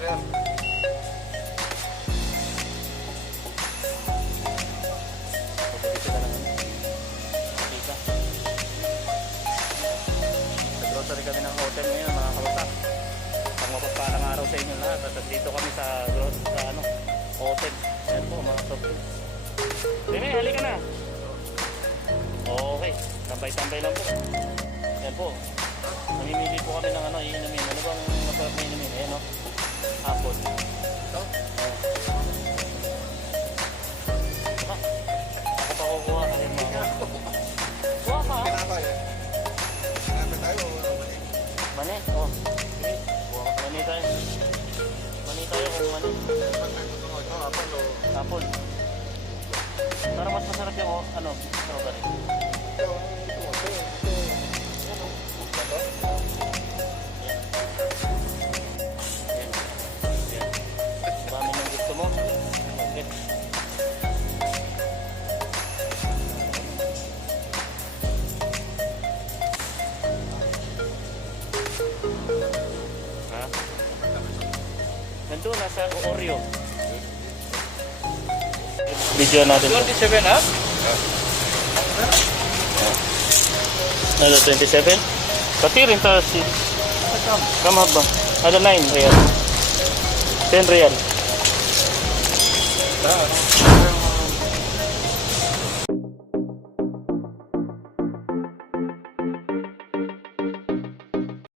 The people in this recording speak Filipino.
Sir. Grocery kami ng hotel ngayon mga kawasak. Pang mapagpalang araw sa inyo lahat. At dito kami sa hotel. Ayan po mga kapatid. Rene, halika na. Okay, tambay-tambay lang po. Ayan po. Namimili po kami ng iinumin. Ano bang masarap na inumin? Ayan o. Hapon. Ito? Ako pa kukuha. Ayan mga kapatid. Kuha ka. Kinapay eh. Kinapay tayo o mani? Mani? Oh. Sige. Mani tayo. Mani tayo kung mani. Ba't tayo ito? Ito, apple o? Hapon. Parang mas masarap yung strawberry. Ito. Yan. Yan. Marami nang gusto mo. Okay. Ha? Nandun, nasa Oreo. Video natin. 27 ha? Ano, 27? Pati rin ta si... Kama ba? Ano, 9 real. 10 real. Yung